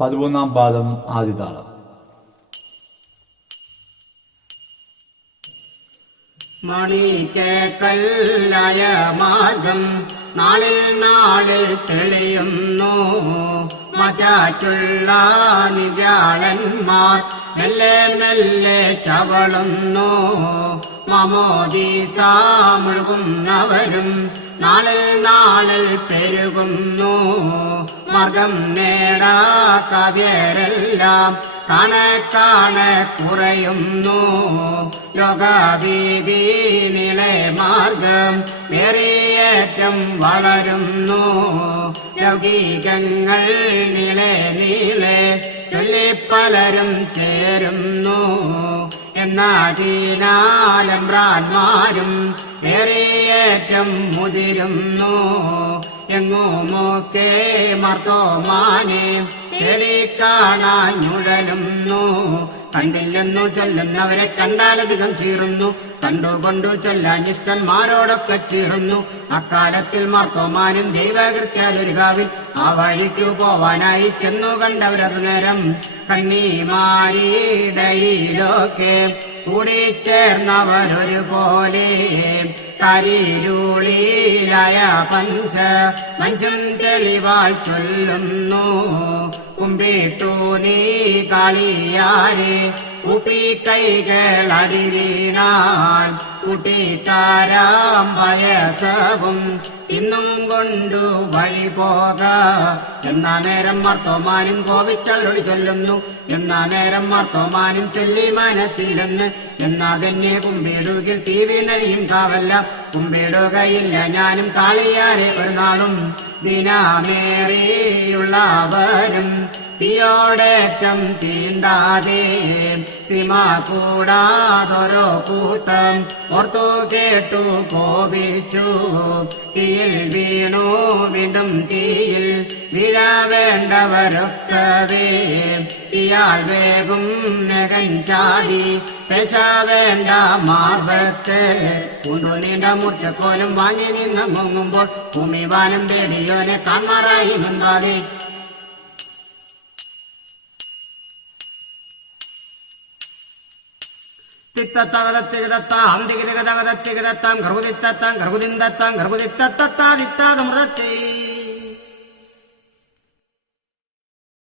11-ാം പാദം ആദിതാളം. മണിക്കേക്കല്ലായ മാർഗം നാളിൽ നാളിൽ തെളിയുന്നു. മറ്റാറ്റുള്ള നിവ്യാളന്മാർ മെല്ലെ മെല്ലെ ചവളുന്നു. മമോദീസ മുഴുകുന്നവരും നാളിൽ നാളിൽ പെരുകുന്നു. മാർഗം നേടാ കവ്യരെല്ലാം കാണെ കാണെ കുറയുന്നു. ലോകവീതി നീളെ മാർഗം വേറിയേറ്റം വളരുന്നു. ലൗകികങ്ങൾ നീളെ നീളെ ചൊല്ലിപ്പലരും ചേരുന്നു. എന്നാദീനാലമ്പ്രാന്മാരും വേറിയേറ്റം മുതിരുന്നു. എങ്ങുമൊക്കെ മർത്തോമാനെ തേടിക്കാണാഞ്ഞുഴലുന്നു. കണ്ടില്ലെന്നു ചൊല്ലുന്നവരെ കണ്ടാലധികം ചീറുന്നു. കണ്ടുകൊണ്ടു ചൊല്ലാനിഷ്ടന്മാരോടൊക്കെ ചീറുന്നു. അക്കാലത്തിൽ മർത്തോമാനും ദൈവകൃത്യാലൊരുകാവിൽ ആ വഴിക്കു പോവാനായി ചെന്നു കണ്ടവരതു നേരം കണ്ണിമാരിടയിലൊക്കെ കൂടിച്ചേർന്നവരൊരുപോലെ കരിരുളിലായ മഞ്ചും തെളിവാൽ ചൊല്ലുന്നു. കുമ്പിട്ടു നീ കാളിയാരെ കൂപ്പി കൈകളടി വീണാൽ കൂട്ടിത്താരാം വയസ്സവും ഇന്നും കൊണ്ടു വഴി പോക. എന്നാ നേരം മർത്തോമാനും കോപിച്ചവരോട് ചൊല്ലുന്നു. എന്നാ നേരം മർത്തോമാനും ചൊല്ലി മനസ്സിലെന്ന്. എന്നാ തന്നെ കുമ്പിടുകിൽ തീ വീണഴിയും കാവല്ല. കുമ്പിടുകയില്ല ഞാനും കാളിയാരെ ഒരു നാളും. ദിനമേറിയുള്ളവരും തീയോടേറ്റം തീണ്ടാതെ സിമ കൂടാതൊരോ കൂട്ടം ഓർത്തു കേട്ടു കോപിച്ചു. തീയിൽ വീണു വീണ്ടും തീയിൽ വീഴ വേണ്ടവരൊക്കവേ തീയാൽ വേഗം നഗൻ ചാടി പെശ വേണ്ട മാർബത്ത് കൊണ്ടു നീണ്ട മൂർച്ചക്കോലും വാങ്ങി നിന്ന് മുങ്ങുമ്പോൾ ഭൂമിവാനം തേടിയോനെ കാണാറായി മുൻപാകെ. തിത്തത്തകതത്തികതത്താം തികിതകതകതത്തികതത്താം ഗർഭുതിത്തത്താം ഗർഭുതിന്തത്താം ഗർഭുതിത്തത്താദിത്താതമൃതത്തേ